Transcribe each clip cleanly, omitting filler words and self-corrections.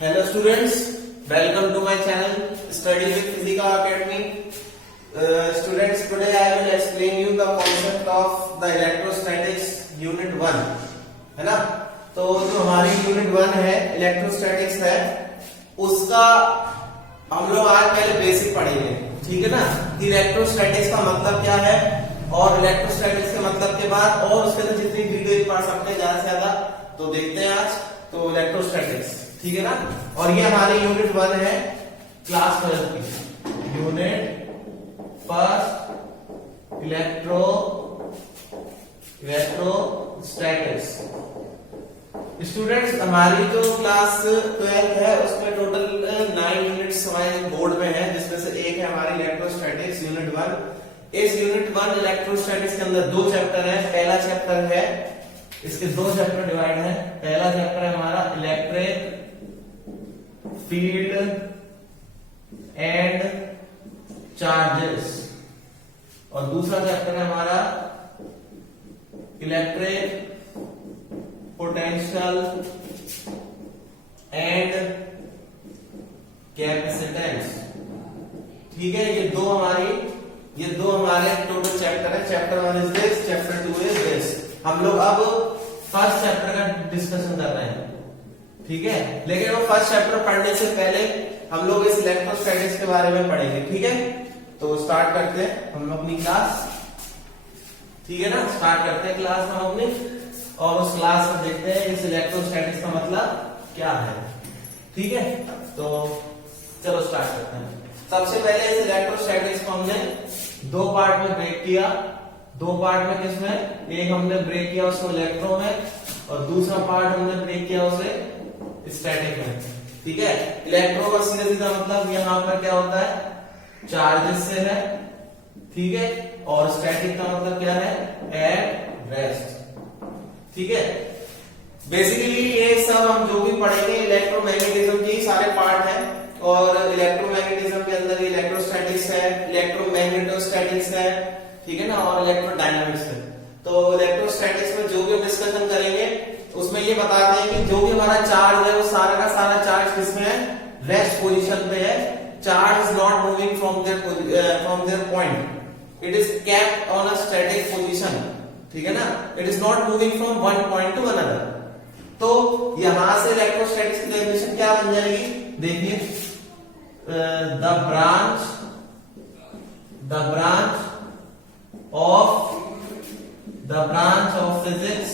Hello students, welcome to my channel Study with Physica Academy. Students, today I will explain you the concept of the electrostatics unit 1, है ना? तो जो हमारी unit 1 है electrostatics है, उसका हम लोग आज पहले बेसिक पढ़ेंगे, ठीक है ना? कि इलेक्ट्रोस्टैटिक्स का मतलब क्या है और इलेक्ट्रोस्टैटिक्स के मतलब के बाद और उसके अंदर जितनी वीडियो पढ़ सकते हैं ज्यादा से ज्यादा तो देखते हैं आज। तो इलेक्ट्रोस्टैटिक्स, ठीक है ना? और ये हमारी यूनिट 1 है क्लास 12 की, यूनिट फर्स्ट इलेक्ट्रोस्टैटिक्स। स्टूडेंट्स, हमारी जो क्लास 12 है उसमें टोटल 9 यूनिट्स हमारे बोर्ड में है, जिसमें से एक है हमारी इलेक्ट्रोस्टैटिक्स यूनिट 1। इस यूनिट 1 इलेक्ट्रोस्टैटिक्स के अंदर 2 चैप्टर है। पहला चैप्टर है, इसके 2 चैप्टर डिवाइड है। पहला चैप्टर है हमारा इलेक्ट्रिक फील्ड एंड चार्जेस और दूसरा चैप्टर है हमारा इलेक्ट्रिक पोटेंशियल एंड कैपेसिटेंस, ठीक है? ये दो हमारे टोटल चैप्टर है। Chapter 1 is this, chapter 2 is this. हम लोग अब फर्स्ट चैप्टर का डिस्कशन कर रहे हैं, ठीक है? लेकिन वो फर्स्ट चैप्टर पढ़ने से पहले हम लोग इस इलेक्ट्रोस्टैटिक्स के बारे में पढ़ेंगे, ठीक है? तो स्टार्ट करते हैं हम अपनी क्लास, ठीक है ना? स्टार्ट करते हैं क्लास हम अपनी और उस क्लास में देखते हैं इस इलेक्ट्रोस्टैटिक्स का मतलब क्या है, ठीक है? तो चलो स्टार्ट करते हैं। सबसे पहले इस इलेक्ट्रोस्टैटिक्स को हमने 2 पार्ट में ब्रेक किया। 2 पार्ट में किसमें? एक हमने ब्रेक किया उसको इलेक्ट्रो में और दूसरा पार्ट हमने ब्रेक किया उसे स्टैटिक में, ठीक है? इलेक्ट्रो का सीधा सीधा मतलब यहां पर क्या होता है? चार्जेस से है, ठीक है? और स्टैटिक का मतलब क्या है? एट रेस्ट, ठीक है? बेसिकली ये सब हम जो भी पढ़ेंगे इलेक्ट्रोमैग्नेटिज्म के सारे पार्ट हैं और इलेक्ट्रोमैग्नेटिज्म के अंदर इलेक्ट्रोस्टैटिक्स है, इलेक्ट्रोमैग्नेटोस्टैटिक्स है, ठीक है ना? और इलेक्ट्रोडायनामिक्स है। तो इलेक्ट्रोस्टैटिक्स में जो भी हम डिस्कशन करेंगे उसमें ये बताते हैं कि जो भी हमारा चार्ज है वो सारा का सारा चार्ज किसमें है? रेस्ट पोजीशन पे है। Charge is not moving from their point, it is kept on a static position, ठीक है ना? It is not moving from one point two another. तो यहां से इलेक्ट्रोस्टैटिक्स की डेफिनेशन क्या बन जाएगी? देखिए, the branch of physics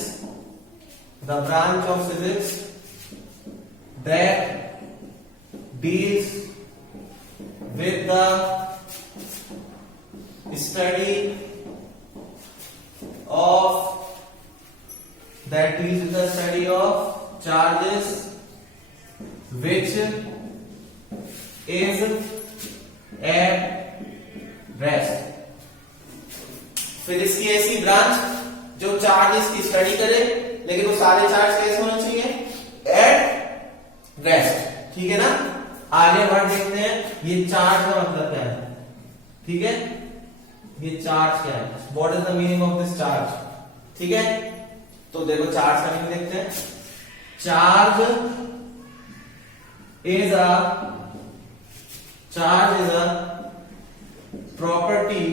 that deals with the study of charges which is at rest। Physics की ऐसी ब्रांच जो चार्जेस की स्टडी करे, लेकिन वो सारे चार्ज कैसे होने चाहिए? एट रेस्ट, ठीक है ना? आगे बढ़ देखते हैं ये चार्ज का मतलब क्या है, ठीक है? ये चार्ज क्या है? What is the meaning of this charge, ठीक है? तो देखो चार्ज का मीनिंग देखते हैं। Charge is a property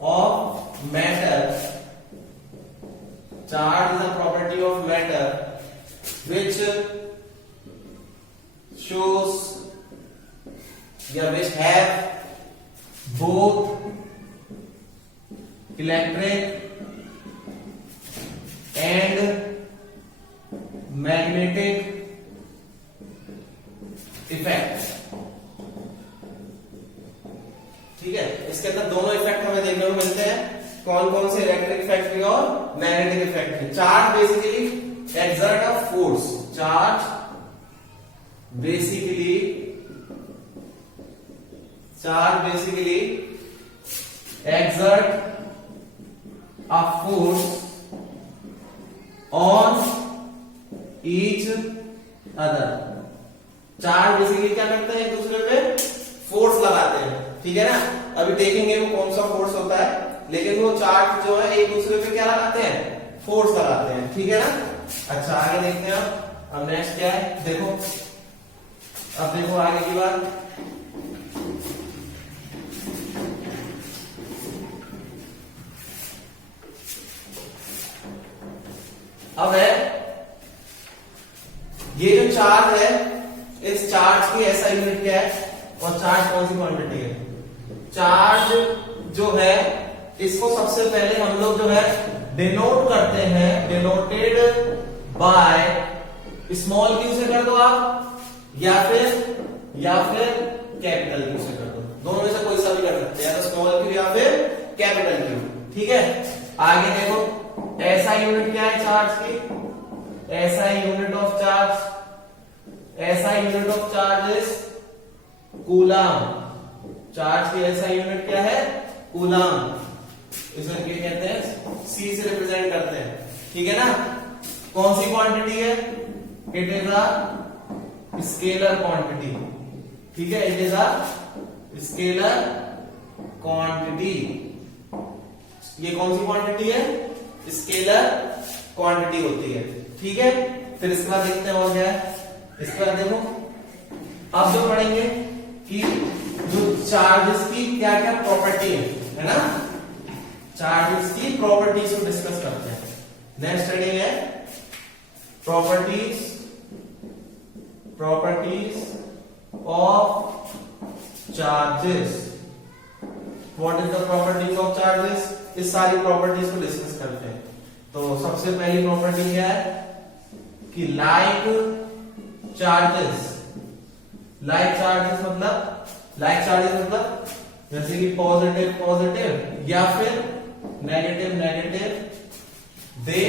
of matter, charge is a property of matter which shows which have both electric and magnetic effect, ठीक है? इसके अंदर दोनों इफेक्ट हमें देखने को मिलते हैं। कौन कौन से? इलेक्ट्रिक इफेक्ट भी और मैग्नेटिक इफेक्ट भी। Charge basically exert a force, charge basically exert a force on each other. Charge basically क्या करते हैं? एक दूसरे पे फोर्स लगाते हैं, ठीक है ना? अभी देखेंगे वो कौन सा फोर्स होता है, लेकिन वो चार्ज जो है एक दूसरे पे क्या लगाते हैं? फोर्स लगाते हैं, ठीक है ना? अच्छा आगे देखते हैं आप। अब नेक्स्ट क्या है देखो, अब देखो आगे की बात। अब है ये जो चार्ज है, इस चार्ज की ऐसा यूनिट क्या है और चार्ज कौन सी क्वांटिटी है। चार्ज जो है इसको सबसे पहले हम लोग जो है डिनोट करते हैं, डिनोटेड बाय स्मॉल क्यू से कर दो आप, या फिर कैपिटल क्यू से कर दो, दोनों में से कोई सा भी कर सकते हैं, या तो स्मॉल क्यू या फिर कैपिटल क्यू। ठीक है, आगे देखो ऐसा यूनिट क्या है चार्ज की, ऐसा यूनिट ऑफ चार्ज, ऐसा unit of charge is coulomb. Charge की ऐसा यूनिट क्या है कूलम, इसमें क्या कहते हैं सी से रिप्रेजेंट करते हैं। ठीक है ना, कौन सी क्वांटिटी है, it is a scalar quantity. ठीक है, it is a scalar quantity. ये कौन सी क्वांटिटी है, स्केलर क्वांटिटी होती है। ठीक है, फिर इसके बाद देखते हैं और क्या है। इसके बाद देखो अब जो पढ़ेंगे कि जो चार्जेस की क्या क्या प्रॉपर्टी है ना, चार्जेस की प्रॉपर्टीज को डिस्कस करते हैं। नेक्स्ट हेडिंग है properties of charges. What is the properties of charges, इस सारी प्रॉपर्टीज को डिस्कस करते हैं। तो सबसे पहली प्रॉपर्टी क्या है कि लाइक चार्जेस मतलब जैसे कि पॉजिटिव पॉजिटिव या फिर नेगेटिव नेगेटिव, दे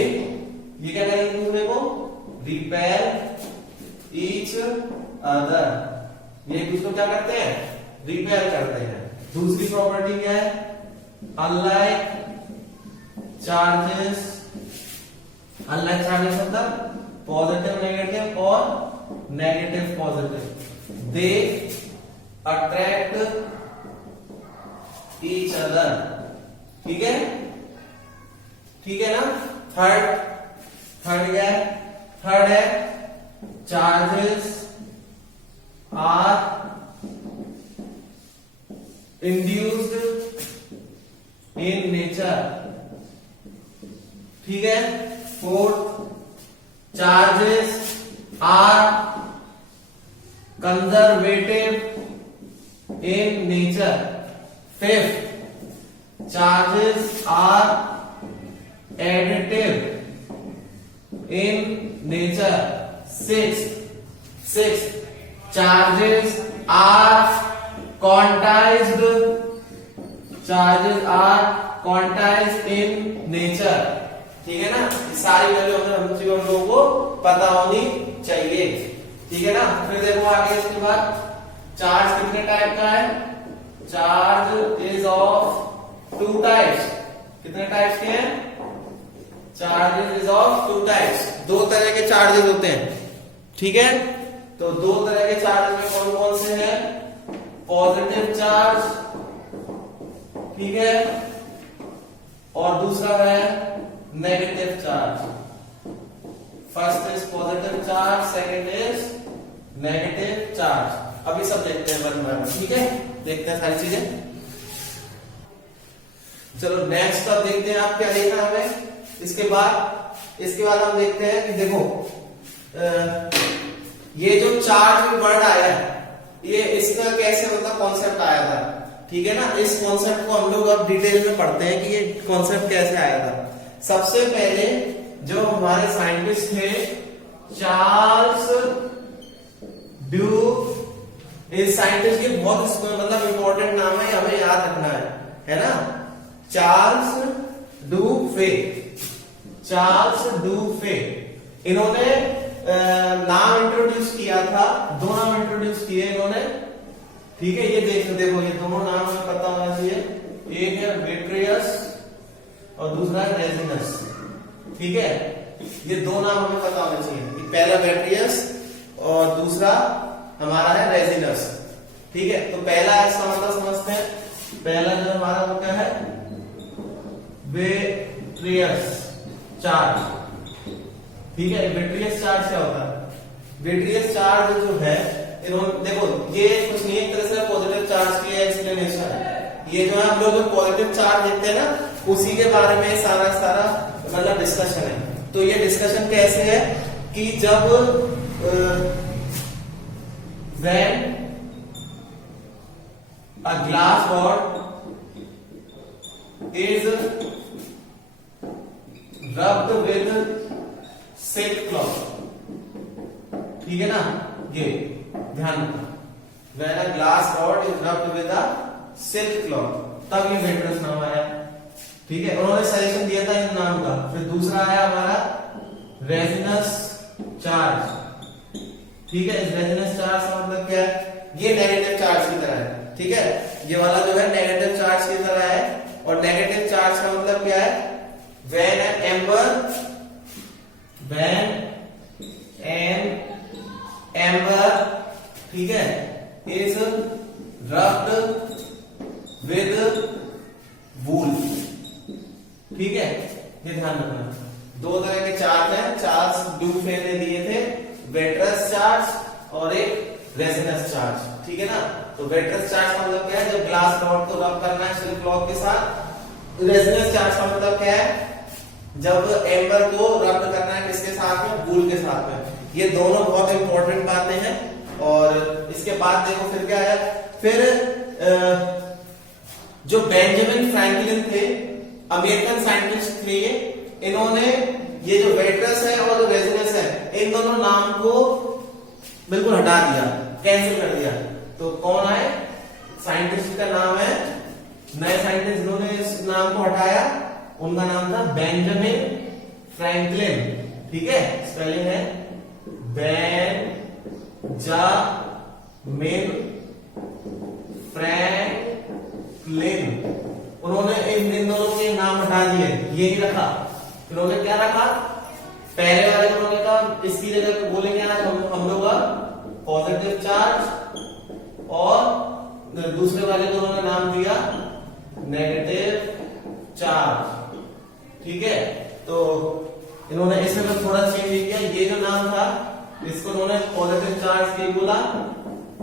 ये क्या करेंगे दूसरे को रिपेल ईच अदर, ये एक दूसरे को क्या करते हैं रिपेल करते हैं। दूसरी प्रॉपर्टी क्या है, अनलाइक चार्जेस मतलब पॉजिटिव नेगेटिव और negative positive, they attract each other. ठीक है, ठीक है ना। थर्ड है charges are induced in nature. ठीक है, fourth charges are conservative in nature. Fifth charges are additive in nature. Sixth charges are quantised in nature. ठीक है ना, सारी वैल्यू हम लोगों को पता होनी चाहिए। ठीक है ना, फिर देखो आगे इसके बाद चार्ज कितने टाइप का है, charge is of two types. कितने टाइप्स के हैं, charges is of two types, दो तरह के चार्जेस होते हैं। ठीक है, तो दो तरह के चार्जेस में कौन कौन से हैं, पॉजिटिव चार्ज, ठीक है, और दूसरा है negative charge. First is positive charge, second is negative charge. अभी सब देखते हैं वन बाय वन। ठीक है, देखते हैं सारी चीजें। चलो नेक्स्ट अब देखते हैं आप क्या देखना है हमें। इसके बाद हम देखते हैं कि देखो ये जो चार्ज वर्ड आया है, ये इसका कैसे मतलब कॉन्सेप्ट आया था। ठीक है ना, इस कॉन्सेप्ट को हम लोग अब डिटेल में पढ़ते हैं कि ये कॉन्सेप्ट कैसे आया था। सबसे पहले जो हमारे साइंटिस्ट थे चार्ल्स ड्यू, इस साइंटिस्ट के बहुत मतलब इंपॉर्टेंट नाम है, हमें याद रखना है ना। चार्ल्स डुफे, इन्होंने नाम इंट्रोड्यूस किया था, दो नाम इंट्रोड्यूस किए इन्होंने। ठीक है, ये देखो ये दोनों नाम हमें पता होना चाहिए। एक है वेट्रियस और दूसरा है रेजिनस। ठीक है, ये दो नाम हमें पता होने चाहिए, पहला वेट्रियस और दूसरा हमारा है रेजिनस। ठीक है, तो पहला इसका मतलब समझते हैं। पहला जो हमारा वो क्या है, वेट्रियस चार्ज। ठीक है, वेट्रियस चार्ज क्या होता है, विट्रियस चार्ज जो है, इन्होंने देखो ये कुछ नहीं, एक तरह से पॉजिटिव चार्ज की एक्सप्लेनेशन है। ये जो है हम लोग जो पॉजिटिव चार्ज देखते हैं ना, उसी के बारे में सारा मतलब डिस्कशन है। तो ये डिस्कशन कैसे है कि जब when a glass rod is rubbed with silk cloth, ठीक है ना, ये ध्यान रखना, when a glass rod is rubbed with a silk cloth, तब ये वेट्रस नाम आया, ठीक है। उन्होंने सजेशन दिया था इस नाम का। फिर दूसरा आया हमारा रेजिनस चार्ज, ठीक है। इस रेजिनस चार्ज का मतलब क्या है, ये नेगेटिव चार्ज की तरह है, ठीक है। ये वाला जो है नेगेटिव चार्ज की तरह है, और नेगेटिव चार्ज का मतलब क्या है, when an amber, ठीक है, is rubbed with wool, ठीक है। ये ध्यान रखना, दो तरह के चार्ज हैं, चार्ज ड्यूफे ने दिए थे, वेट्रस चार्ज और एक रेजिनस चार्ज, ठीक है ना। तो वेट्रस चार्ज का मतलब क्या है, जब ग्लास रॉड को रब करना है सिल्क क्लॉथ के साथ। रेजिनस चार्ज का मतलब क्या है, जब एम्बर को रब करना है किसके साथ में, वूल के साथ में। ये दोनों बहुत इंपॉर्टेंट बातें हैं। और इसके बाद देखो फिर क्या है, फिर जो बेंजामिन फ्रैंकलिन थे, अमेरिकन साइंटिस्ट थे, ये इन्होंने ये जो वेट्रस है और जो रेजिनस है, इन दोनों नाम को बिल्कुल हटा दिया, कैंसिल कर दिया। तो कौन आए, साइंटिस्ट का नाम है, नए साइंटिस्ट जिन्होंने इस नाम को हटाया, उनका नाम था बेंजामिन फ्रैंकलिन, ठीक है। स्पेलिंग है बेंजामिन फ्रैंकलिन। उन्होंने इन दोनों के नाम हटा दिए, ये नहीं रखा। इन्होंने क्या रखा, पहले वाले उन्होंने कहा इसकी जगह बोलेंगे आज हम लोग पॉजिटिव चार्ज, और दूसरे वाले को उन्होंने नाम दिया नेगेटिव चार्ज, ठीक है। तो इन्होंने इसमें तो थोड़ा चेंज किया, ये जो नाम था इसको उन्होंने पॉजिटिव चार्ज के बोला,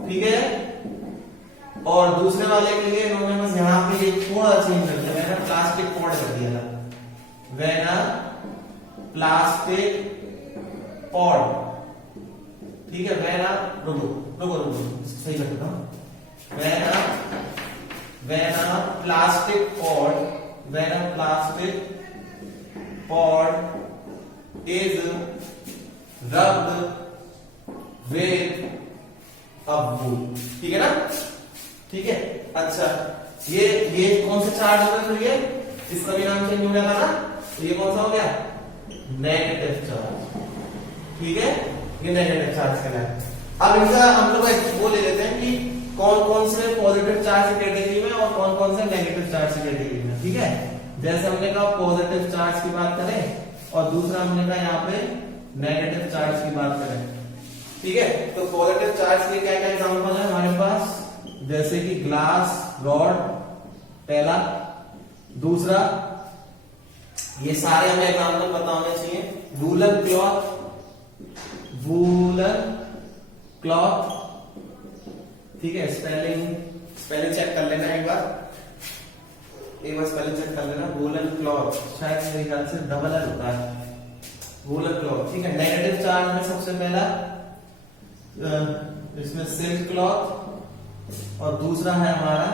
ठीक है। और दूसरे वाले के लिए इन्होंने बस यहाँ पे ये थोड़ा चेंज कर दिया, मैंने प्लास्टिक पॉड कर दिया था, वेन प्लास्टिक पॉड, ठीक है। वेन रुको रुको रुको सही करता हूं, when a plastic pod is rubbed with a wool, ठीक है ना, ठीक है। अच्छा, ये कौन सा चार्ज हो रहा है, ये इसका भी नाम चेंज हो गया था ना, तो ये कौन सा हो गया, नेगेटिव चार्ज, ठीक है। ये नेगेटिव चार्ज का है। अब इनका हम लोग वो ले लेते हैं कि कौन कौन से पॉजिटिव चार्ज की कैटेगरी में और कौन कौन से नेगेटिव चार्ज की कैटेगरी में, ठीक है। जैसे हमने कहा पॉजिटिव चार्ज की बात करें, और दूसरा हमने कहा यहाँ पे नेगेटिव चार्ज की बात करें, ठीक है। तो पॉजिटिव चार्ज के क्या क्या एग्जांपल है हमारे पास, जैसे कि ग्लास रॉड पहला, दूसरा ये सारे हमें एग्जांपल पता होने चाहिए, वूलन क्लॉथ, ठीक है। स्पेलिंग चेक कर लेना एक बार स्पेलिंग चेक कर लेना, वूलन क्लॉथ, शायद मेरे ख्याल से डबल एल होता है, वूलन क्लॉथ, ठीक है। नेगेटिव चार्ज में सबसे पहला इसमें सिल्क क्लॉथ, और दूसरा है हमारा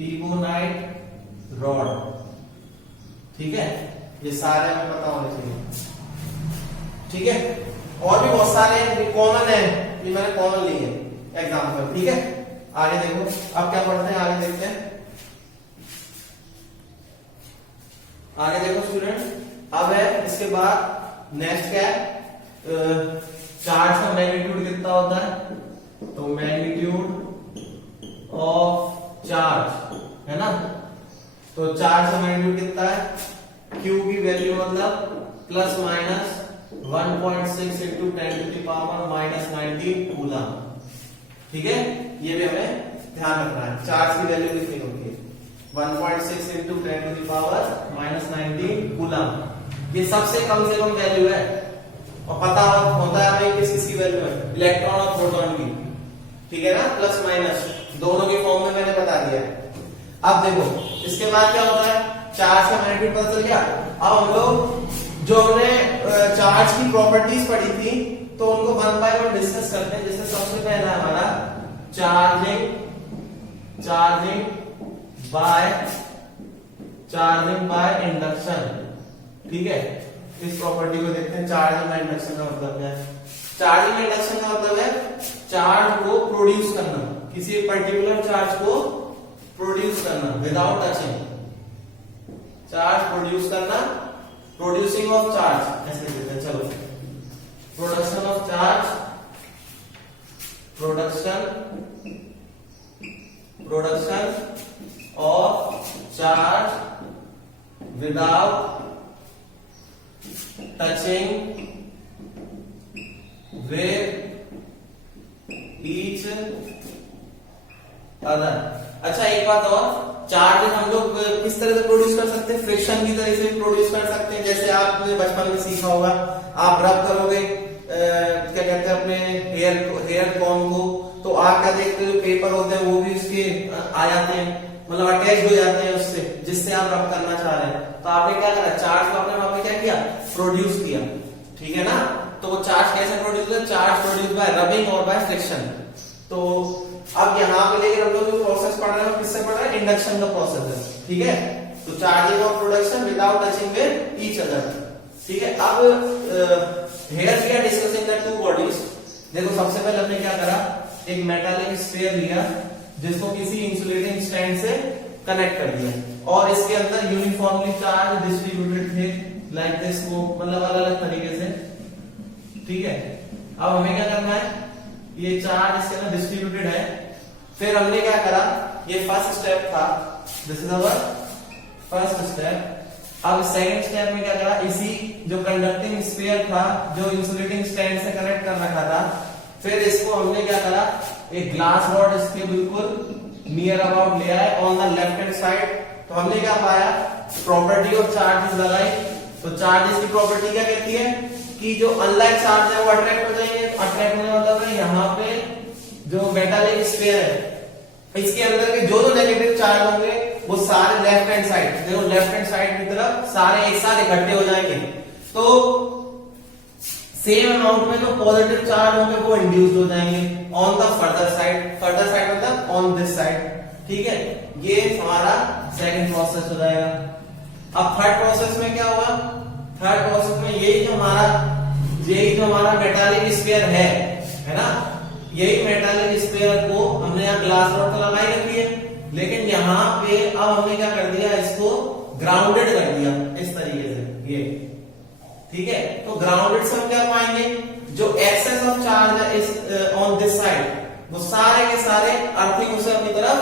इबोनाइट रॉड, ठीक है। ये सारे हमें पता होने चाहिए, ठीक है। और भी बहुत सारे कॉमन है, ये मैंने कॉमन लिए है एग्जाम्पल, ठीक है। आगे देखो, अब क्या पढ़ते हैं, आगे देखते हैं। आगे देखो स्टूडेंट, अब है इसके बाद नेक्स्ट क्या है, चार्ज का मैग्नीट्यूड कितना होता है, तो मैग्नीट्यूड ऑफ चार्ज है ना। तो चार्ज का मैग्नीट्यूड कितना है, Q की वैल्यू मतलब प्लस माइनस 1.6 इंटू 10⁻⁻⁻19 कूलम, ठीक है। ये भी हमें ध्यान रखना है, चार्ज की वैल्यू कितनी होगी, 1.6 इंटू 10⁻⁻⁻19 कूलम। ये सबसे कम से कम वैल्यू है, और पता होता है हमें किस किसकी वैल्यू है, इलेक्ट्रॉन और प्रोटॉन की, ठीक है ना, प्लस माइनस दोनों के फॉर्म में मैंने बता दिया है। अब देखो इसके बाद क्या होता है, चार्ज का मैग्नीट्यूड पता चल गया। अब हम लोग जो हमने चार्ज की प्रॉपर्टीज पढ़ी थी तो उनको वन बाय वन डिस्कस करते हैं। जैसे सबसे पहला हमारा चार्जिंग बाय इंडक्शन, ठीक है। इस प्रॉपर्टी को देखते हैं। चार्जिंग बाय इंडक्शन का मतलब क्या है? चार्जिंग बाय इंडक्शन का मतलब है चार्ज को प्रोड्यूस करना, किसी एक पर्टिकुलर चार्ज को प्रोड्यूस करना विदाउट टचिंग, चार्ज प्रोड्यूस करना, प्रोड्यूसिंग ऑफ चार्ज ऐसे कहते हैं। चलो, production of charge, production of charge without touching with each other। अच्छा एक बात और, चार्ज हम लोग किस तरह से प्रोड्यूस कर सकते हैं? फ्रिक्शन की तरह से प्रोड्यूस कर सकते हैं। जैसे आपने बचपन में सीखा होगा, आप रब करोगे क्या कहते हैं अपने हेयर कॉम को, तो आप क्या देखते हो, जो पेपर होते हैं वो भी उसके आ जाते हैं, मतलब अटैच हो जाते हैं उससे, जिससे आप रब करना चाह रहे हैं। तो आपने क्या करा, चार्ज को आपने वहां पे क्या किया, प्रोड्यूस किया, ठीक है ना। तो वो चार्ज कैसे प्रोड्यूस होता है? चार्ज प्रोड्यूस बाय रबिंग और बाय फ्रिक्शन। तो अब यहाँ पे लेकर हम लोग जो प्रोसेस पढ़ रहे हैं किससे पढ़ रहे हैं? इंडक्शन का प्रोसेस है, ठीक है। तो चार्जिंग और production without touching with each other, ठीक है। अब here we are discussing the two bodies. देखो सबसे पहले हमने क्या करा, एक मेटालिक स्फीयर लिया जिसको किसी इंसुलेटिंग स्टैंड से कनेक्ट कर दिया और इसके अंदर यूनिफॉर्मली चार्ज डिस्ट्रीब्यूटेड थे लाइक दिस, वो मतलब अलग अलग तरीके से, ठीक है। अब हमें क्या करना है, ये चार्ज इसके अंदर डिस्ट्रीब्यूटेड है। फिर हमने क्या करा, ये फर्स्ट स्टेप था, this is our first step. अब सेकंड स्टेप में क्या करा, इसी जो कंडक्टिंग स्फीयर था जो इंसुलेटिंग स्टैंड से कनेक्ट कर रखा था, फिर इसको हमने क्या करा, एक ग्लास रॉड इसके बिल्कुल नियर अबाउट ले आए on the left hand side. तो हमने क्या पाया, प्रॉपर्टी ऑफ चार्जेस लगाई। तो चार्जेस की प्रॉपर्टी क्या कहती है कि जो अनलाइक चार्ज है वो अट्रैक्ट हो जाएंगे। अट्रैक्ट होने मतलब है यहाँ पे जो मेटालिक स्फीयर है इसके अंदर के जो नेगेटिव चार्ज होंगे वो सारे लेफ्ट हैंड साइड, देखो लेफ्ट हैंड साइड की तरफ सारे एक साथ इकट्ठे हो जाएंगे। तो सेम अमाउंट में जो पॉजिटिव चार्ज होंगे वो इंड्यूस्ड हो जाएंगे on the further side. Further side मतलब ऑन दिस साइड, ठीक है। ये हमारा सेकंड प्रोसेस हो जाएगा। अब थर्ड प्रोसेस में क्या होगा, थर्ड प्रोसेस में यही जो हमारा मेटालिक स्फीयर है ना, यही मेटालिक स्फीयर को हमने यहाँ ग्लास रॉड तो लगाई रखी है, लेकिन यहाँ पे अब हमने क्या कर दिया, इसको ग्राउंडेड कर दिया इस तरीके से, ये ठीक है। तो ग्राउंडेड से हम क्या पाएंगे, जो एक्सेस ऑफ चार्ज है इस ऑन दिस साइड वो सारे के सारे अर्थिंग उसे अपनी तरफ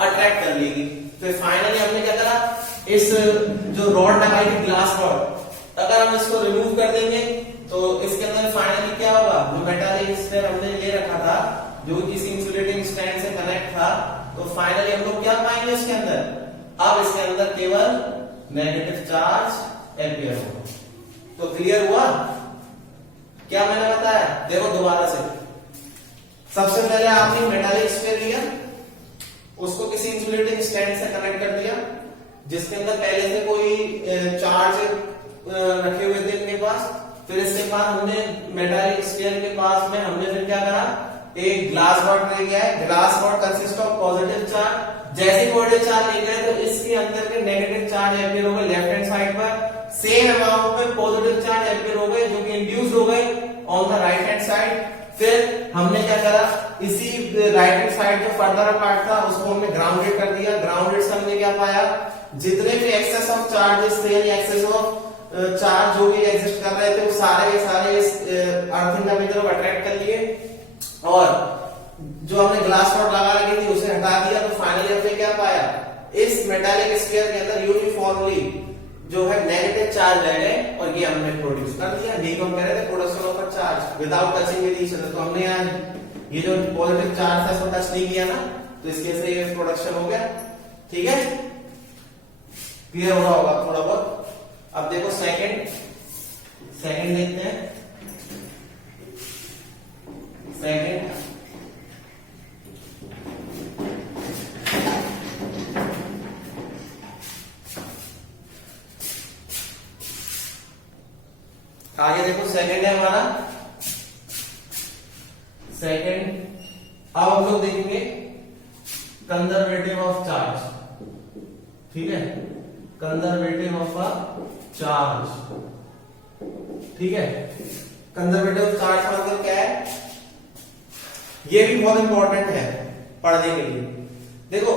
अट्रैक्ट कर लेगी। तो फाइनली हमने क्या करा, इस जो रॉड लगाई थी ग्लास रॉड, अगर हम इसको रिमूव कर देंगे तो इसके अंदर फाइनली क्या होगा, जो मेटालिक स्फीयर हमने ले रखा था जो किसी इंसुलेटिंग स्टैंड से कनेक्ट था, तो फाइनली हम लोग क्या पाएंगे इसके अंदर, अब इसके अंदर केवल नेगेटिव चार्ज एपियर होगा। तो क्लियर हुआ क्या मैंने बताया? देखो दोबारा से, सबसे पहले आपने मेटालिक स्फीयर लिया, उसको किसी इंसुलेटिंग स्टैंड से कनेक्ट कर दिया जिसके अंदर पहले से कोई चार्ज रखे हुए थे इनके पास। फिर इसके बाद हमने मेटालिक स्फीयर के पास में हमने फिर क्या करा, एक ग्लास रॉड ले गया है। Glass rod consist of positive charge. जैसे पॉजिटिव चार्ज ले गए तो इसके अंदर के नेगेटिव चार्ज एपियर हो गए लेफ्ट हैंड साइड पर, सेम अमाउंट में पॉजिटिव चार्ज एपियर हो गए जो कि इंड्यूस्ड हो गए on the right hand side. फिर हमने क्या करा, इसी राइट हैंड साइड जो फर्दर पार्ट था उसको हमने ग्राउंडेड कर दिया। ग्राउंडेड से हमने क्या पाया, जितने भी एक्सेस ऑफ चार्जेस थे या एक्सेस ऑफ चार्ज जो भी एग्जिस्ट कर रहे थे वो सारे के सारे इस अर्थिंग की तरफ अट्रैक्ट कर लिए, और जो हमने ग्लास रॉड लगा रखी थी उसे हटा दिया। तो फाइनली हमने क्या पाया, इस मेटालिक स्फीयर के अंदर यूनिफॉर्मली जो है नेगेटिव चार्ज रह गए और ये हमने प्रोड्यूस कर दिया। यही हम कह रहे थे, production of a charge without touching with each other. तो हमने यहाँ ये जो पॉजिटिव चार्ज था इसको टच नहीं किया ना, तो इसके से ये प्रोडक्शन हो गया। ठीक है, क्लियर हो रहा होगा थोड़ा बहुत। अब देखो सेकंड देखते हैं। आगे देखो सेकंड है हमारा, सेकंड अब हम लोग देखेंगे कंजर्वेटिव ऑफ चार्ज। ठीक है, कंजर्वेटिव ऑफ अ चार्ज। ठीक है, कंजर्वेटिव ऑफ चार्ज का मतलब क्या है, ये भी बहुत इंपॉर्टेंट है पढ़ने के लिए। देखो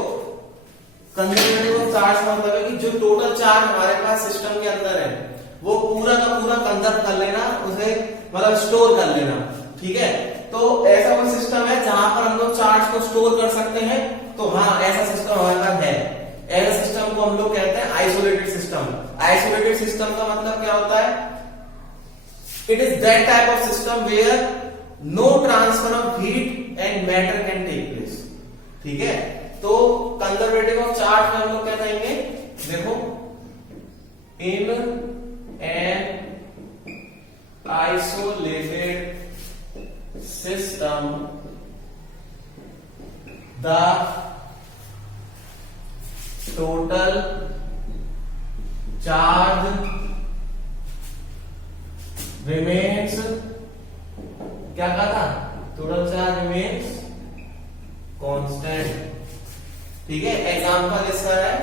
कंजर्वेटिव ऑफ चार्ज का मतलब है कि जो टोटल चार्ज हमारे पास सिस्टम के अंदर है वो पूरा का पूरा कंजर्व कर लेना, उसे मतलब स्टोर कर लेना। ठीक है, तो ऐसा कोई सिस्टम है जहां पर हम लोग चार्ज को स्टोर कर सकते हैं, तो हाँ ऐसा सिस्टम हमारे पास है। ऐसा सिस्टम को हम लोग कहते हैं आइसोलेटेड सिस्टम। आइसोलेटेड सिस्टम का मतलब क्या होता है, it is that type of system where no transfer of heat and matter can take place. ठीक है, तो कंजर्वेटिव ऑफ चार्ज में हम लोग क्या कहेंगे, देखो in an isolated system the total charge remains, क्या कहा था, टोटल चार्ज remains constant। ठीक है, एग्जांपल इसका है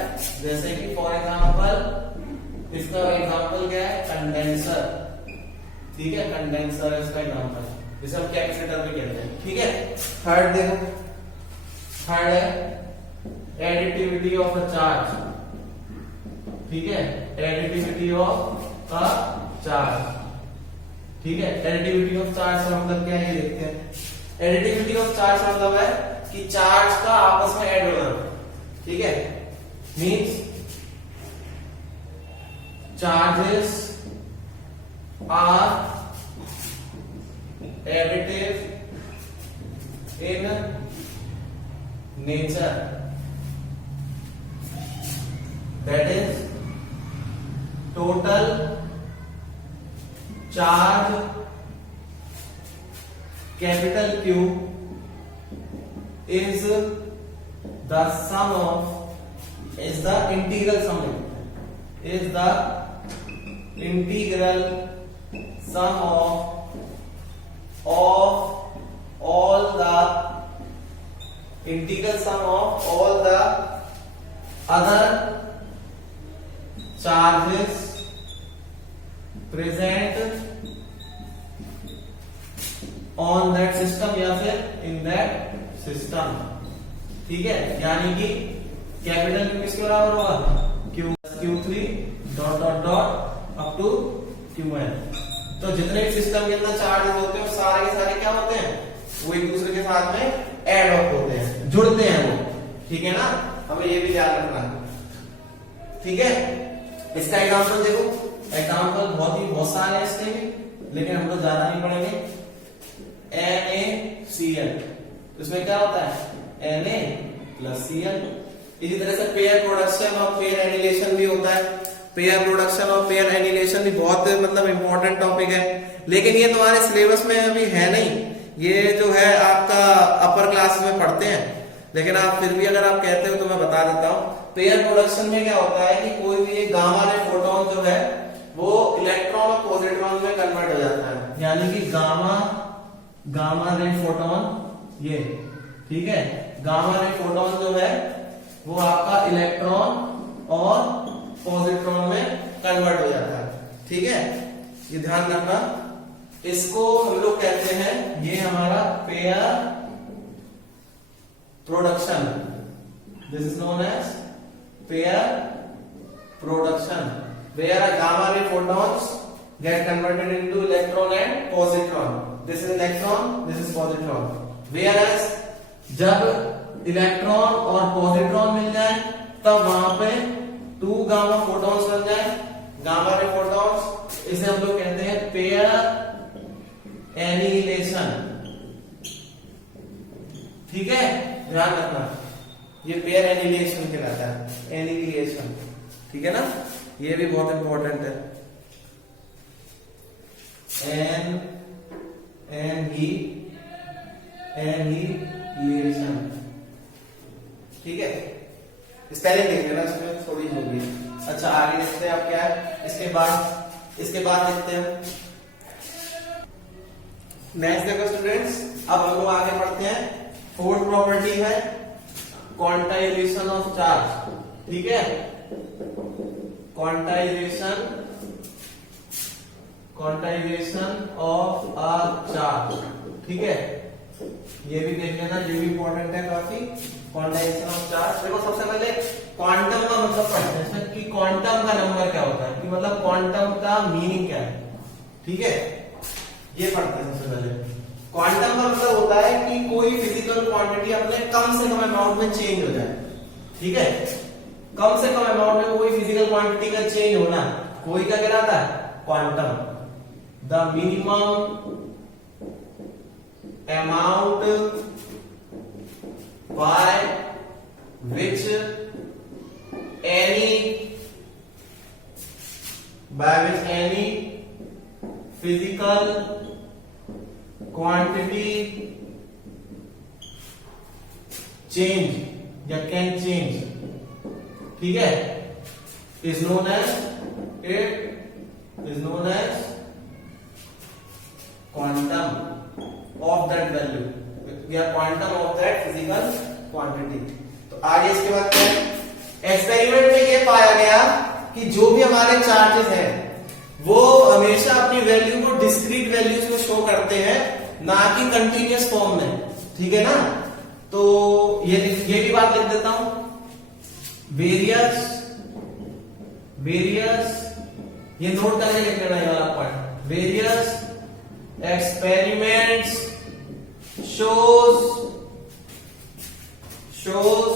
जैसे कि फॉर एग्जांपल इसका एग्जांपल क्या है, कंडेंसर। ठीक है, कंडेंसर है इसका एग्जांपल, जिसे हम कैपेसिटर भी कहते हैं। ठीक है, थर्ड देखो, थर्ड है एडिटिविटी ऑफ अ चार्ज। ठीक है, एडिटिविटी ऑफ अ चार्ज। ठीक है, एडिटिविटी ऑफ चार्ज का मतलब क्या है ये देखते हैं। एडिटिविटी ऑफ चार्ज का मतलब है कि चार्ज का आपस में ऐड होना। ठीक है, means charges are additive in nature, that is total charge capital Q is the sum of, is the integral sum, is the integral sum of all the integral sum of all the other charges present on that system या फिर in that system। ठीक है, यानी कि capital Q किसके बराबर होगा, Q3 dot dot dot up to Qn। तो जितने भी सिस्टम के अंदर चार्ज होते हैं सारे के सारे क्या होते हैं, वो एक दूसरे के साथ में ऐड ऑफ होते हैं, जुड़ते हैं वो। ठीक है ना, हमें ये भी ध्यान रखना है। ठीक है, इसका एग्जांपल देखो, एग्जांपल बहुत सारे हैं इसके भी, लेकिन हम लोग ज्यादा नहीं पढ़ेंगे। NaCl, इसमें क्या होता है Na प्लस Cl। इसी तरह से पेयर प्रोडक्शन और पेयर एनिलेशन भी होता है। पेयर प्रोडक्शन और पेयर एनिलेशन भी बहुत मतलब इंपॉर्टेंट टॉपिक है, लेकिन ये तुम्हारे सिलेबस में अभी है नहीं, ये जो है आपका अपर क्लास में पढ़ते हैं, लेकिन आप फिर भी अगर आप कहते हो तो मैं बता देता हूँ। पेयर प्रोडक्शन में क्या होता है कि कोई भी एक गामा रे फोटोन जो है वो इलेक्ट्रॉन और पॉजिट्रॉन में कन्वर्ट हो जाता है, यानी कि गामा रे फोटोन ये। ठीक है, गामा रे फोटोन जो है वो आपका इलेक्ट्रॉन और पॉजिट्रॉन में कन्वर्ट हो जाता है। ठीक है, ये ध्यान रखना, इसको हम लोग कहते हैं, ये हमारा pair production, this is known as pair production, where a gamma ray photons get converted into electron and positron, this is electron, this is positron। whereas जब इलेक्ट्रॉन और पॉजिट्रॉन मिल जाए तब वहां पे 2 गामा फोटॉन्स बन जाए, गामा रे फोटॉन्स, इसे हम लोग कहते हैं पेयर एनिहिलेशन। ठीक है, ध्यान रखना, ये पेयर एनिहिलेशन कहलाता है, एनिहिलेशन। ठीक है ना, ये भी बहुत इंपॉर्टेंट है। एनिहिलेशन। ठीक है, स्पेलिंग देख लेना, इसमें थोड़ी होगी। अच्छा, आगे देखते हैं अब क्या है, इसके बाद देखते हैं नेक्स्ट देखो स्टूडेंट्स, अब हम लोग आगे बढ़ते हैं। फोर्थ प्रॉपर्टी है क्वांटाइजेशन ऑफ चार्ज। ठीक है, क्वांटाइजेशन ऑफ अ चार्ज। ठीक है, ये भी देख लेना, ये भी इंपॉर्टेंट है काफी। क्वांटाइजेशन ऑफ चार्ज, देखो सबसे पहले क्वांटम का मतलब पढ़ते हैं कि क्वांटम का नंबर क्या होता है, कि मतलब क्वांटम का मीनिंग क्या है। ठीक है, ये पढ़ते हैं सबसे पहले। क्वांटम का मतलब होता है कि कोई फिजिकल क्वांटिटी अपने कम से कम अमाउंट में चेंज हो जाए। ठीक है, कम से कम अमाउंट में कोई फिजिकल क्वांटिटी का चेंज होना, कोई क्या कहलाता है, quantum. The minimum amount by which any physical quantity change या can change, ठीक है, is known as quantum of that value या quantum of that physical quantity. तो आगे इसके बाद क्या है, एक्सपेरिमेंट में ये पाया गया कि जो भी हमारे चार्जेस हैं वो हमेशा अपनी वैल्यू को डिस्क्रीट वैल्यूज में शो करते हैं, ना कि कंटीन्यूअस फॉर्म में। ठीक है ना, तो ये भी बात लिख देता हूं, वेरियस ये नोट करके लिख लेना ये वाला point. Various experiments shows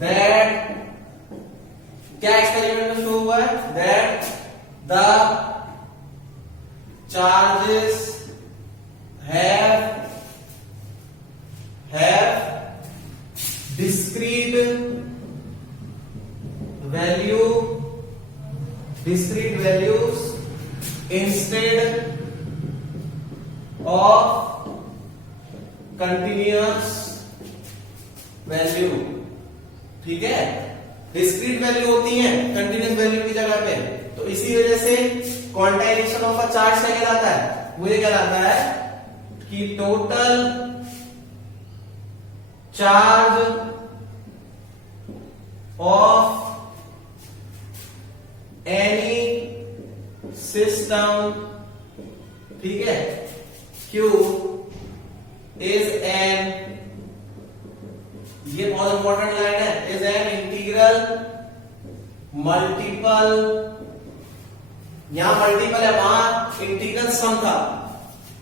that, क्या एक्सपेरिमेंट में शो हुआ है, that the charges have discrete values instead of continuous value. ठीक है, डिस्क्रीट वैल्यू होती है कंटिन्यूअस वैल्यू की जगह पे, तो इसी वजह से क्वांटाइजेशन ऑफ अ चार्ज क्या कहलाता है, वो ये कहलाता है कि total charge of any system, ठीक है, क्यू is an, ये बहुत इंपॉर्टेंट लाइन है, is an इंटीग्रल मल्टीपल, यहां मल्टीपल है, वहां इंटीग्रल सम था,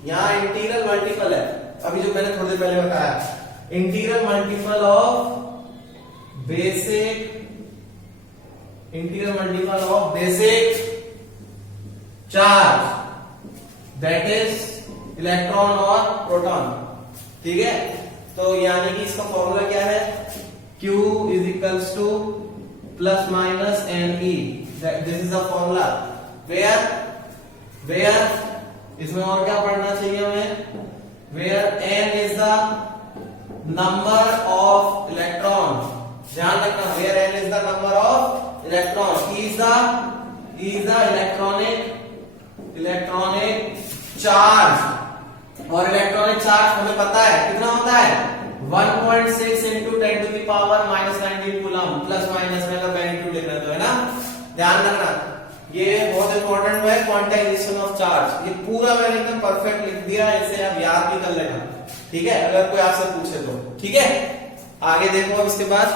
यहां इंटीग्रल मल्टीपल है। अभी जो मैंने थोड़ी देर पहले बताया, integral multiple of basic charge, that is electron और प्रोटॉन। ठीक है, तो यानी कि इसका फॉर्मूला क्या है, Q is equals to plus minus n e, this is the formula. Where इसमें और क्या पढ़ना चाहिए हमें, where n is the number of electron, ध्यान रखना, where n is the number of electron, e is the electronic charge, और electronic charge हमें पता है कितना होता है, 1.6 into 10 to the power -19 coulomb, plus minus में अगर मैग्नीट्यूड लिखना तो, है ना, ध्यान रखना। ये बहुत इंपॉर्टेंट है क्वांटाइजेशन ऑफ चार्ज, ये पूरा मैंने एकदम परफेक्ट लिख दिया, इसे आप याद भी कर लेना। ठीक है, अगर कोई आपसे पूछे तो। ठीक है, आगे देखो, अब इसके बाद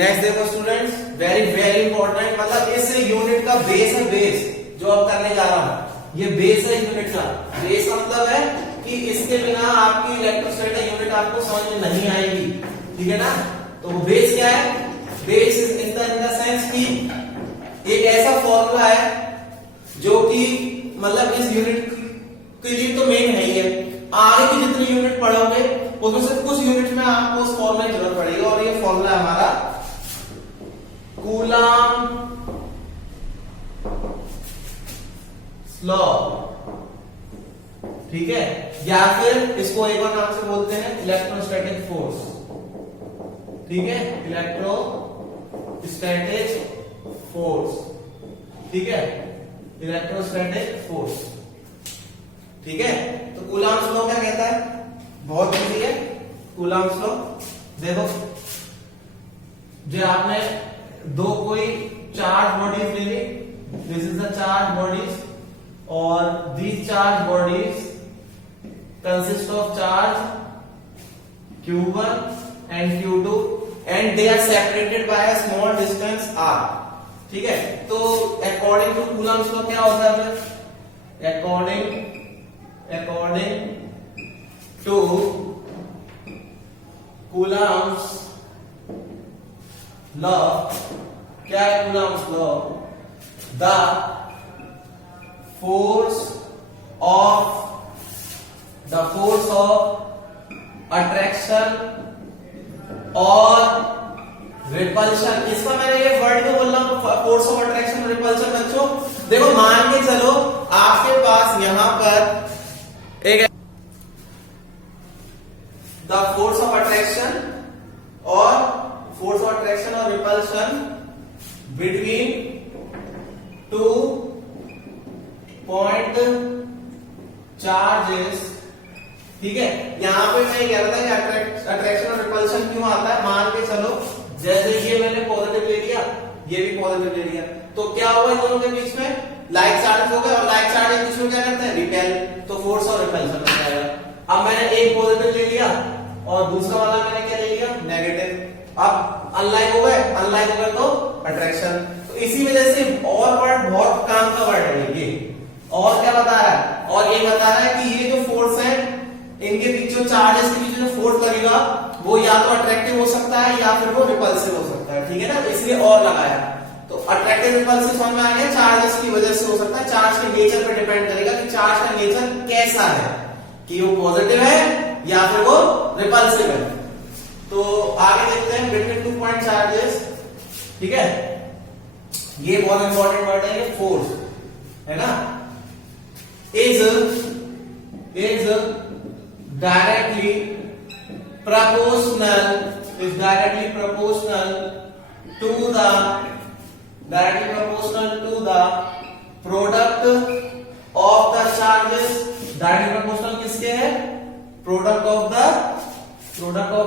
नेक्स्ट देखो स्टूडेंट्स, वेरी वेरी इंपॉर्टेंट, मतलब इस यूनिट का बेस है, बेस जो अब करने जा रहा हूं, ये बेस है यूनिट का। बेस मतलब है कि इसके बिना आपकी इलेक्ट्रोस्टैटिक यूनिट आपको समझ में नहीं आएगी। ठीक है ना, तो बेस क्या है, base is in the sense कि एक ऐसा फॉर्मूला है जो कि मतलब इस यूनिट के लिए तो मेन है ही है, आगे की जितनी यूनिट पढ़ोगे उसमें से कुछ यूनिट में आपको उस फॉर्मूला की जरूरत पड़ेगी, और ये फॉर्मूला हमारा कूलम लॉ। ठीक है, या फिर इसको एक और नाम से बोलते हैं इलेक्ट्रोस्टैटिक फोर्स। ठीक है, इलेक्ट्रोस्टैटिक फोर्स, ठीक है, इलेक्ट्रोस्टैटिक फोर्स। ठीक है। तो कूलम्ब्स लॉ क्या कहता है, बहुत इजी है। कूलम्ब्स लॉ देखो, जो आपने दो कोई चार्ज बॉडीज ले ली, this is the charge bodies और these charge bodies consist of charge Q1 and Q2 and they are separated by a small distance r, ठीक है। तो अकॉर्डिंग टू कूलम्ब्स लॉ क्या होता है, अकॉर्डिंग टू कूलम्ब्स लॉ, क्या है Coulomb's law, the force of attraction और repulsion, इसका मैंने ये वर्ड क्यों बोल रहा हूं, फोर्स ऑफ अट्रैक्शन और रिपल्शन। बच्चों देखो, मान के चलो आपके पास यहां पर एक द फोर्स ऑफ अट्रैक्शन और repulsion between two point charges, ठीक है। यहां पे मैं कह रहा था कि अट्रैक्शन और रिपल्शन क्यों आता है, मान के चलो जैसे ये मैंने पॉजिटिव ले लिया, ये भी पॉजिटिव ले लिया, तो क्या होगा इन दोनों के बीच में लाइक चार्ज हो गए, और लाइक चार्ज एक दूसरे को क्या करते हैं, रिपेल, तो फोर्स और रिपल्शन हो जाएगा। अब मैंने एक पॉजिटिव ले लिया और दूसरा वाला मैंने क्या ले लिया, नेगेटिव। अब अनलाइक हो गए तो अट्रैक्शन। तो इसी वजह से और वर्ड बहुत काम का वर्ड है ये। और क्या बता रहा है, और ये बता रहा है कि ये जो फोर्स है, इनके बीच जो चार्जेस के बीच जो फोर्स लगेगा वो या तो अट्रैक्टिव हो सकता है या फिर वो रिपल्सिव हो सकता है, ठीक है ना। तो इसलिए और लगाया, तो अट्रैक्टिव रिपल्सिव समझ में आ गया, चार्जेस की वजह से हो सकता है। चार्ज के नेचर पे डिपेंड करेगा कि चार्ज का नेचर कैसा है, कि वो पॉजिटिव है या फिर वो रिपल्सिव है। तो आगे देखते हैं बिटवीन 2 पॉइंट चार्जेस, ठीक है। ये बहुत इंपॉर्टेंट वर्ड है, ये फोर्स है ना, is directly proportional to the product of the charges, directly proportional किसके है, product of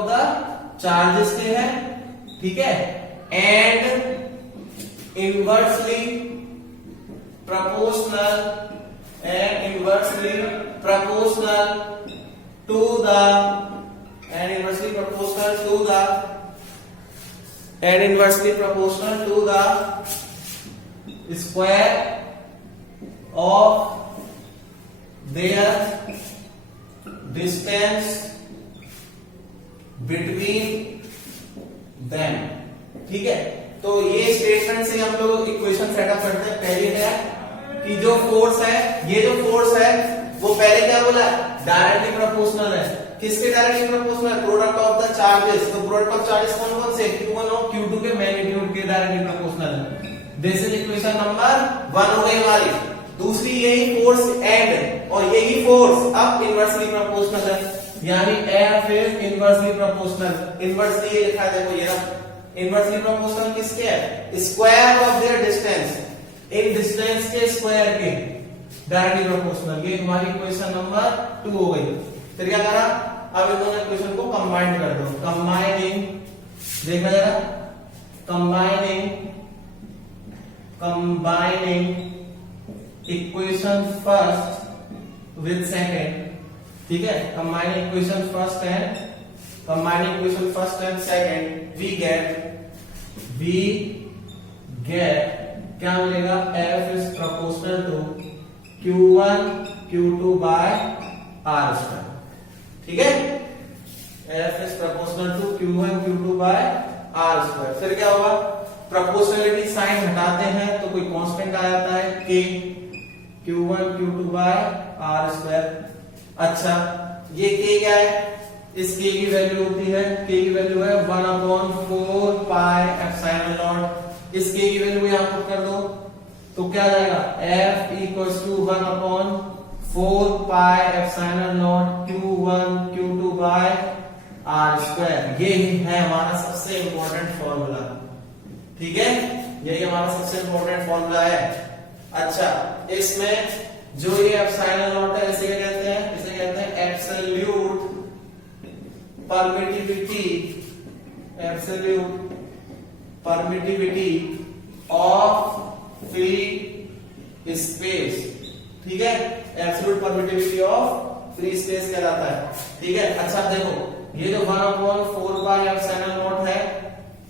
the charges के है, ठीक है, and inversely proportional to the square of their distance between them, ठीक है। तो ये स्टेटमेंट से हम लोग इक्वेशन सेटअप करते हैं। पहले क्या कि जो फोर्स है, ये जो फोर्स है वो पहले क्या बोला, डायरेक्टली प्रोपोर्शनल है। किसके directly proportional, product of the charges. तो प्रोडक्ट ऑफ चार्जेस कौन कौन से, Q1 और Q2 के मैग्नीट्यूड के डायरेक्टली प्रोपोर्शनल है। दिस इज इक्वेशन नंबर 1 हो गई हमारी। दूसरी यही फोर्स एंड और यही फोर्स अब इनवर्सली प्रोपोर्शनल है, यानी F is inversely proportional. Inversely ये लिखा है, देखो ये रहा, इनवर्सली प्रोपोर्शनल किसके है, square of their distance, in distance के स्क्वायर के डायरेक्टली प्रोपोर्शनल। ये हमारी इक्वेशन नंबर 2 हो गई। फिर क्या करा, अब इन दोनों इक्वेशन को कंबाइन कर दो। कंबाइनिंग, देखा जरा, combining equation first with second, ठीक है। Combining equation first and second, we get क्या मिलेगा, F is proportional to Q1 Q2 by R square, ठीक है। F is proportional to Q1 Q2 by R square. फिर क्या होगा, प्रोपोर्शनलिटी साइन हटाते हैं तो कोई कांस्टेंट आ जाता है K, Q1 Q2 by R square. अच्छा, ये K क्या है, इस K की वैल्यू होती है, K की वैल्यू है 1/4 पाई एप्सिलॉन नॉट। इस K की वैल्यू यहां पुट कर दो तो क्या आ जाएगा, F equals to 1/4 pi epsilon nought Q1 Q2 by R square. ये है हमारा सबसे इंपॉर्टेंट फॉर्मूला, ठीक है, यही हमारा सबसे इंपॉर्टेंट फॉर्मूला है। अच्छा, इसमें जो ये एप्सिलॉन नॉट है इसे क्या कहते हैं, इसे कहते हैं absolute permittivity, absolute permittivity of free space. ठीक है, absolute permittivity of free space कहलाता है। ठीक है, अच्छा देखो ये जो 1/4 एप्सिलॉन नॉट है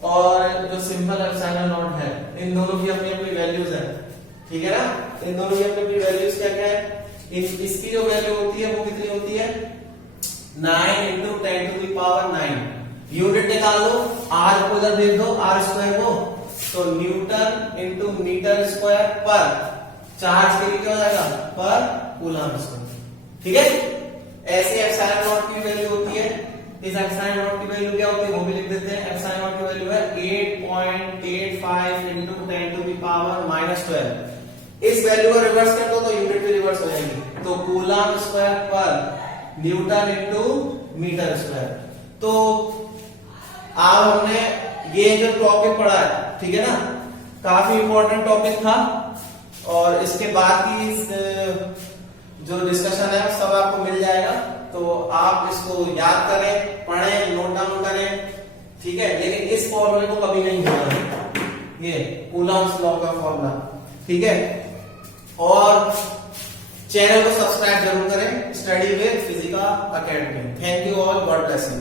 और जो सिंपल एप्सिलॉन नॉट है, इन दोनों की अपनी अपनी वैल्यूज है। ठीक है ना, इन दोनों की अपनी अपनी वैल्यूज क्या क्या है। इसकी जो वैल्यू होती है वो कितनी होती है, 9 × 10⁹। यूनिट निकाल लो, आर को इधर भेज दो, आर स्क्वायर को, तो न्यूटन इंटू मीटर स्क्वायर पर चार्ज के लिए क्या हो जाएगा, पर कूलम स्क्वायर। ठीक है, ऐसे एप्सिलॉन नॉट की वैल्यू होती है। इस एप्सिलॉन नॉट की वैल्यू क्या होती है वो भी लिख देते हैं। एप्सिलॉन नॉट की वैल्यू है 8.85 × 10⁻12। इस वैल्यू को रिवर्स कर दो तो यूनिट भी रिवर्स हो जाएगी, तो कूलम स्क्वायर पर न्यूटन इंटू मीटर स्क्वायर। तो आज हमने ये जो टॉपिक पढ़ा है, ठीक है ना, काफी इंपॉर्टेंट टॉपिक था और इसके बाद की जो डिस्कशन है सब आपको मिल जाएगा। तो आप इसको याद करें, पढ़ें, नोट डाउन करें। ठीक है, लेकिन इस फॉर्मूले को कभी नहीं भूलना है, ये कूलम्स लॉ का फॉर्मूला। ठीक है, और चैनल को सब्सक्राइब जरूर करें, study with Physica academy. Thank you all, God bless you.